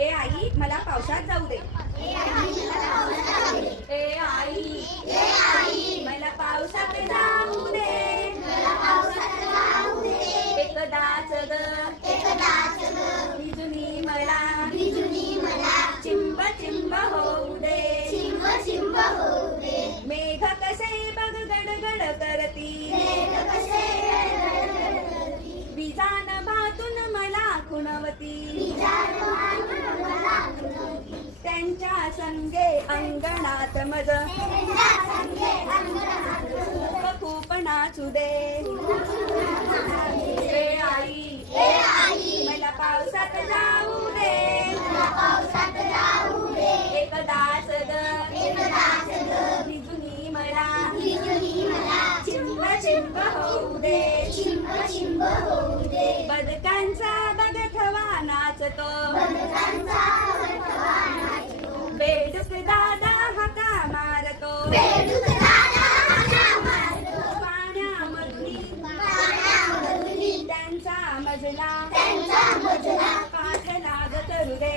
ए आई मला पावसात जाऊ दे. ए आई मला पावसात जाऊ दे. एकदाच ग भिजुनी मला चिंब चिंब होऊ दे. मेघ कसे बघ गडगड करती. विजान भातून मला खुणवती. त्यांच्या संगे अंगणात मज खूप नाचू दे. ए आई मला पावसात जाऊ दे. एकदाच ग भिजुनी मला चिंब चिंब होऊ दे. बदकांचा बगथवा नाचतो. बेडूक दादा हाका मारतो. पाण्यामधून त्यांचा मजला काठ लागत रुदे.